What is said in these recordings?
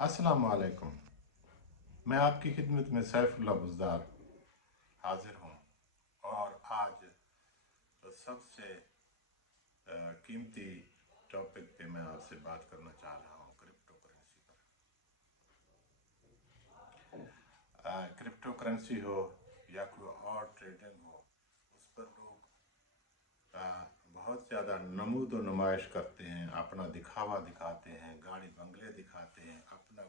अस्सलाम वालेकुम। मैं आपकी खिदमत में सैफुल्लाह बुज़दार हाजिर हूँ और आज सबसे कीमती टॉपिक पे मैं आपसे बात करना चाह रहा हूँ, क्रिप्टो करेंसी पर। क्रिप्टो करेंसी हो या कोई और ट्रेडिंग हो, उस पर लोग बहुत ज़्यादा नमूद और नुमाइश करते हैं, अपना दिखावा दिखाते हैं, गाड़ी बंगले दिखाते हैं, अपना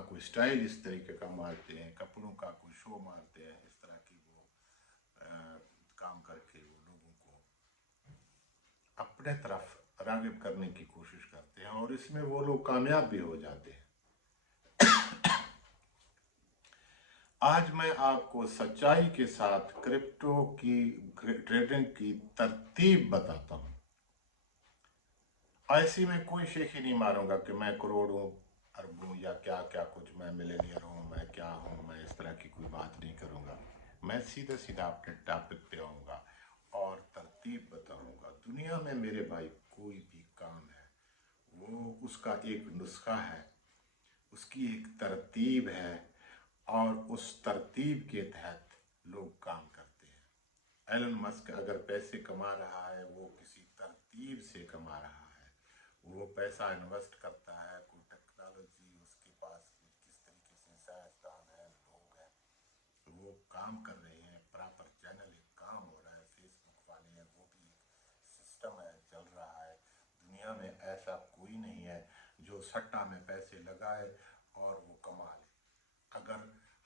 कोई स्टाइल इस तरीके का मारते हैं, कपड़ों का कोई शो मारते हैं। इस तरह की वो काम करके वो लोगों को अपने तरफ राग़िब करने की कोशिश करते हैं और इसमें वो लोग कामयाब भी हो जाते हैं। आज मैं आपको सच्चाई के साथ क्रिप्टो की ट्रेडिंग की तरतीब बताता हूँ। ऐसी में कोई शेखी नहीं मारूंगा कि मैं करोड़ों अरबों या क्या क्या कुछ, मैं मिलेनियर हूँ, मैं क्या हूँ, मैं इस तरह की कोई बात नहीं करूंगा। मैं सीधा सीधा अपने टॉपिक पे आऊँगा और तरतीब बताऊंगा। दुनिया में मेरे भाई कोई भी काम है वो उसका एक नुस्खा है, उसकी एक तरतीब है और उस तरतीब के तहत लोग काम करते हैं। एलन मस्क अगर पैसे कमा रहा है वो किसी तरतीब से कमा रहा है। वो पैसा इन्वेस्ट करता है, कोई टेक्नोलॉजी उसके पास किस तरीके से साइंसदान है, लोग हैं, तो वो काम कर रहे हैं, प्रॉपर चैनल एक काम हो रहा है, फेसबुक वाले हैं, वो भी एक सिस्टम है, चल रहा है। दुनिया में ऐसा कोई नहीं है जो सट्टा में पैसे लगाए और वो कमा ले। अगर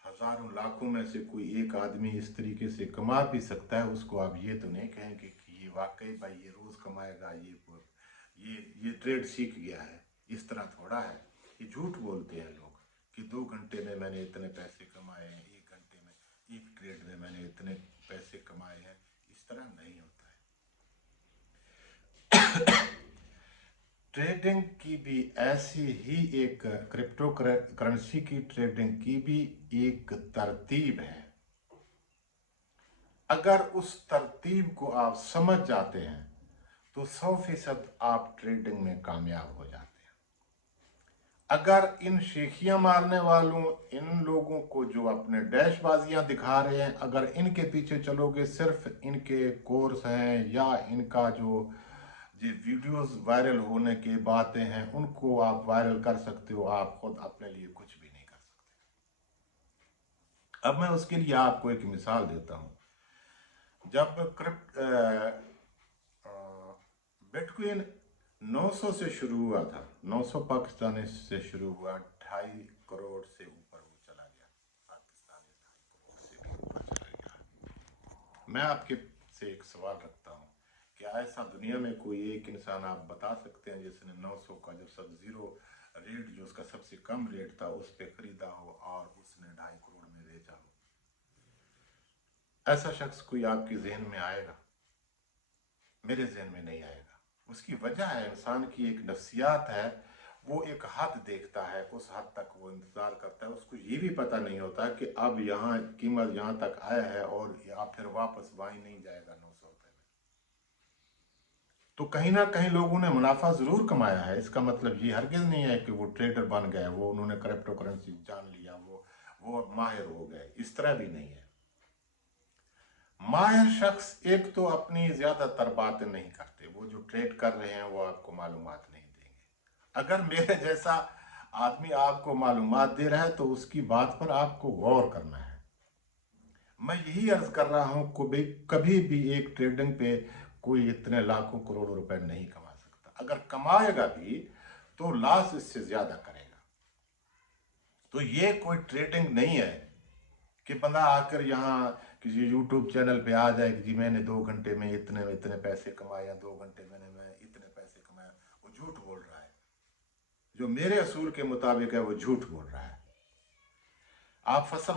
हजारों लाखों में से कोई एक आदमी इस तरीके से कमा भी सकता है, उसको आप ये तो नहीं कहेंगे कि ये वाकई भाई ये रोज कमाएगा, ये ट्रेड सीख गया है। इस तरह थोड़ा है, ये झूठ बोलते हैं लोग कि 2 घंटे में मैंने इतने पैसे कमाए हैं, 1 घंटे में, एक ट्रेड में मैंने इतने पैसे कमाए हैं। इस तरह नहीं होता है। ट्रेडिंग की भी ऐसी ही एक क्रिप्टो करेंसी की ट्रेडिंग की भी एक तरतीब है। अगर उस तरतीब को आप समझ जाते हैं तो 100% आप ट्रेडिंग में कामयाब हो जाते हैं। अगर इन शेखियां मारने वालों, इन लोगों को जो अपने डैशबाजियां दिखा रहे हैं, अगर इनके पीछे चलोगे, सिर्फ इनके कोर्स हैं या इनका जो वीडियोस वायरल होने की बातें हैं, उनको आप वायरल कर सकते हो, आप खुद अपने लिए कुछ भी नहीं कर सकते। अब मैं उसके लिए आपको एक मिसाल देता हूं। जब बिटकॉइन 900 से शुरू हुआ था, 900 पाकिस्तानी से शुरू हुआ, 2.5 करोड़ से ऊपर वो चला गया, पाकिस्तानी 2.5 करोड़ से भी ऊपर चला गया। मैं आपके से एक सवाल रखता हूँ, क्या ऐसा दुनिया में कोई एक इंसान आप बता सकते हैं जिसने 900 का जो सब जीरो रेट, जो उसका सबसे कम रेट था, उस पर खरीदा हो और उसने 2.5 करोड़ में बेचा हो? ऐसा शख्स कोई आपके जहन में आएगा? मेरे जहन में नहीं आएगा। उसकी वजह है, इंसान की एक नफ्सियात है, वो एक हद देखता है, उस हद तक वो इंतजार करता है। उसको ये भी पता नहीं होता कि अब यहाँ कीमत यहाँ तक आया है और या फिर वापस वहीं नहीं जाएगा 900 रुपए में। तो कहीं ना कहीं लोगों ने मुनाफा जरूर कमाया है। इसका मतलब ये हरगिज नहीं है कि वो ट्रेडर बन गए, वो उन्होंने क्रिप्टो करेंसी जान लिया, वो माहिर हो गए। इस तरह भी नहीं है। माहिर शख्स एक तो अपनी ज्यादातर बातें नहीं करते, वो जो ट्रेड कर रहे हैं वो आपको मालूमात नहीं देंगे। अगर मेरे जैसा आदमी आपको मालूमात दे रहा है तो उसकी बात पर आपको गौर करना है। मैं यही अर्ज कर रहा हूं, कभी भी एक ट्रेडिंग पे कोई इतने लाखों करोड़ों रुपए नहीं कमा सकता। अगर कमाएगा भी तो लॉस इससे ज्यादा करेगा। तो ये कोई ट्रेडिंग नहीं है कि बंदा आकर यहाँ किसी यूट्यूब चैनल पे आ जाए कि जी मैंने 2 घंटे में इतने पैसे कमाए या 2 घंटे में मैं इतने पैसे कमाए। वो झूठ बोल रहा है। जो मेरे असूल के मुताबिक है वो झूठ बोल रहा है। आप फसल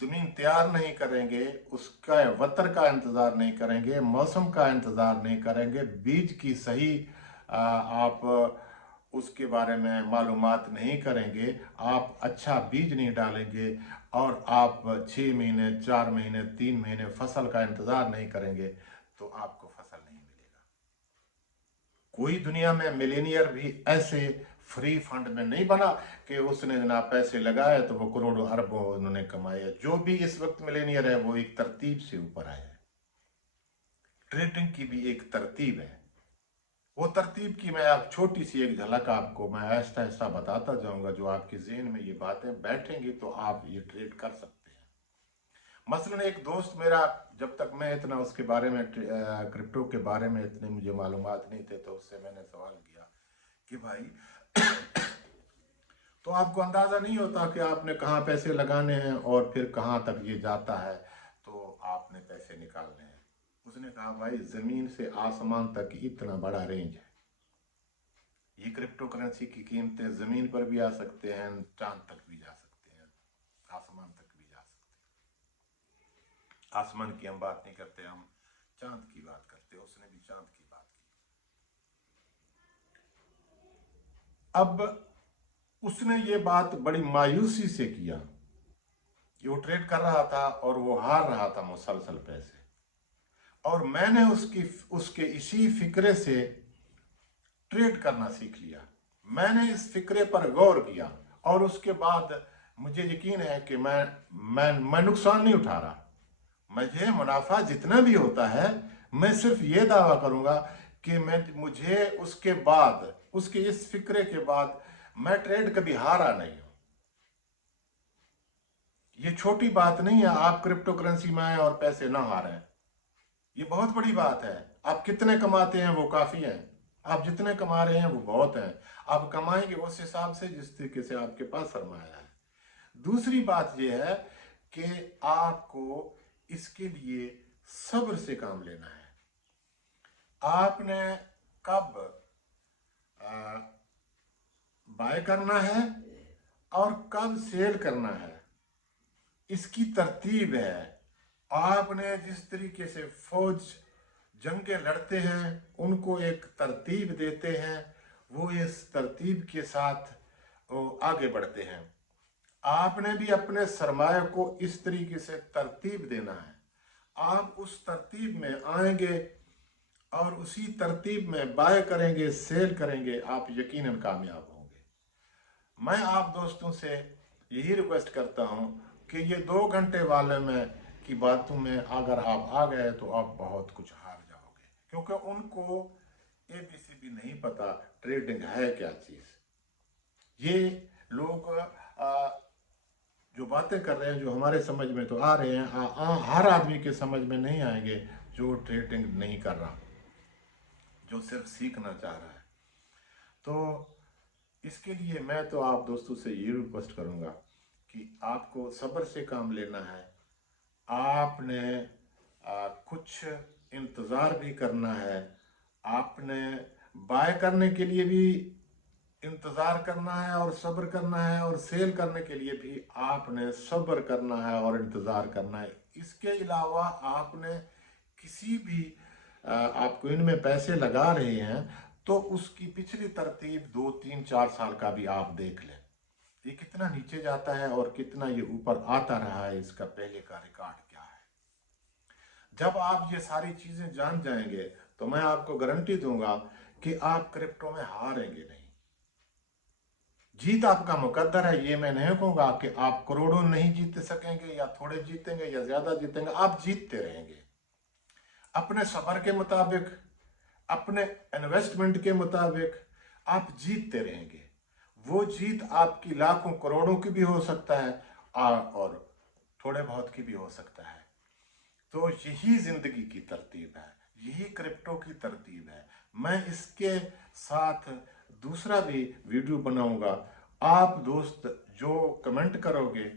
जमीन तैयार नहीं करेंगे, उसका वतर का इंतजार नहीं करेंगे, मौसम का इंतजार नहीं करेंगे, बीज की सही आप उसके बारे में मालूमात नहीं करेंगे, आप अच्छा बीज नहीं डालेंगे और आप 6 महीने, 4 महीने, 3 महीने फसल का इंतजार नहीं करेंगे तो आपको फसल नहीं मिलेगा। कोई दुनिया में मिलेनियर भी ऐसे फ्री फंड में नहीं बना कि उसने ना पैसे लगाए तो वो करोड़ों अरबों उन्होंने कमाए। जो भी इस वक्त मिलेनियर है वो एक तरतीब से ऊपर आया है। ट्रेडिंग की भी एक तरतीब है। वो तरतीब की मैं आप छोटी सी एक झलक आपको मैं ऐसा ऐसा बताता जाऊंगा, जो आपके ज़हन में ये बातें बैठेंगी तो आप ये ट्रेड कर सकते हैं। मसलन एक दोस्त मेरा, जब तक मैं इतना उसके बारे में क्रिप्टो के बारे में इतने मुझे मालूमात नहीं थे, तो उससे मैंने सवाल किया कि भाई तो आपको अंदाज़ा नहीं होता कि आपने कहाँ पैसे लगाने हैं और फिर कहाँ तक ये जाता है, तो आपने पैसे निकालने हैं। उसने कहा भाई ज़मीन से आसमान तक इतना बड़ा रेंज है। ये क्रिप्टो करेंसी की कीमतें ज़मीन पर भी आ सकते हैं, चांद तक भी जा सकते हैं, आसमान तक भी जा सकते हैं। आसमान की हम बात नहीं करते, हम चांद की बात करते। उसने भी चांद की बात की। अब उसने ये बात बड़ी मायूसी से किया कि वो ट्रेड कर रहा था और वो हार रहा था मुसलसल पैसे, और मैंने उसके इसी फिक्रे से ट्रेड करना सीख लिया। मैंने इस फिक्रे पर गौर किया और उसके बाद मुझे यकीन है कि मैं नुकसान नहीं उठा रहा। मुझे मुनाफा जितना भी होता है, मैं सिर्फ ये दावा करूंगा कि मुझे उसके बाद, उसके इस फिक्रे के बाद मैं ट्रेड कभी हारा नहीं हूं। ये छोटी बात नहीं है आप क्रिप्टो करेंसी में आए और पैसे ना हारें। ये बहुत बड़ी बात है। आप कितने कमाते हैं वो काफी है, आप जितने कमा रहे हैं वो बहुत है। आप कमाएंगे उस हिसाब से जिस तरीके से आपके पास सरमाया है। दूसरी बात यह है कि आपको इसके लिए सब्र से काम लेना है। आपने कब बाय करना है और कब सेल करना है, इसकी तरतीब है। आपने जिस तरीके से फौज जंगें लड़ते हैं, उनको एक तरतीब देते हैं, वो इस तरतीब के साथ आगे बढ़ते हैं। आपने भी अपने सरमाए को इस तरीके से तरतीब देना है। आप उस तरतीब में आएंगे और उसी तरतीब में बाय करेंगे, सेल करेंगे, आप यकीनन कामयाब होंगे। मैं आप दोस्तों से यही रिक्वेस्ट करता हूं कि ये 2 घंटे वाले में की बातों में अगर आप आ गए तो आप बहुत कुछ हार जाओगे, क्योंकि उनको ABCD नहीं पता ट्रेडिंग है क्या चीज। ये लोग जो बातें कर रहे हैं, जो हमारे समझ में तो आ रहे हैं, हर आदमी के समझ में नहीं आएंगे जो ट्रेडिंग नहीं कर रहा, जो सिर्फ सीखना चाह रहा है। तो इसके लिए मैं तो आप दोस्तों से ये रिक्वेस्ट करूंगा कि आपको सब्र से काम लेना है। आपने कुछ इंतज़ार भी करना है। आपने बाय करने के लिए भी इंतज़ार करना है और सब्र करना है, और सेल करने के लिए भी आपने सब्र करना है और इंतज़ार करना है। इसके अलावा आपने किसी भी आपको इनमें पैसे लगा रहे हैं तो उसकी पिछली तरतीब 2, 3, 4 साल का भी आप देख लें, ये कितना नीचे जाता है और कितना ये ऊपर आता रहा है, इसका पहले का रिकॉर्ड क्या है। जब आप ये सारी चीजें जान जाएंगे तो मैं आपको गारंटी दूंगा कि आप क्रिप्टो में हारेंगे नहीं। जीत आपका मुकद्दर है। ये मैं नहीं कहूंगा कि आप करोड़ों नहीं जीत सकेंगे या थोड़े जीतेंगे या ज्यादा जीतेंगे, आप जीतते रहेंगे अपने सब्र के मुताबिक, अपने इन्वेस्टमेंट के मुताबिक आप जीतते रहेंगे। वो जीत आपकी लाखों करोड़ों की भी हो सकता है और थोड़े बहुत की भी हो सकता है। तो यही जिंदगी की तरतीब है, यही क्रिप्टो की तरतीब है। मैं इसके साथ दूसरा भी वीडियो बनाऊंगा। आप दोस्त जो कमेंट करोगे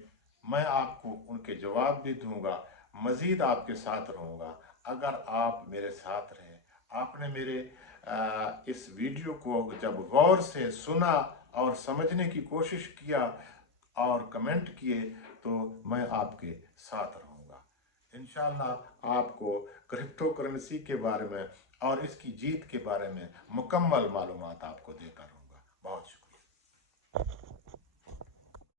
मैं आपको उनके जवाब भी दूंगा, मजीद आपके साथ रहूंगा। अगर आप मेरे साथ रहे, आपने मेरे इस वीडियो को जब गौर से सुना और समझने की कोशिश किया और कमेंट किए, तो मैं आपके साथ रहूंगा। इंशाल्लाह आपको क्रिप्टो करेंसी के बारे में और इसकी जीत के बारे में मुकम्मल मालूमात आपको देता रहूंगा। बहुत शुक्रिया।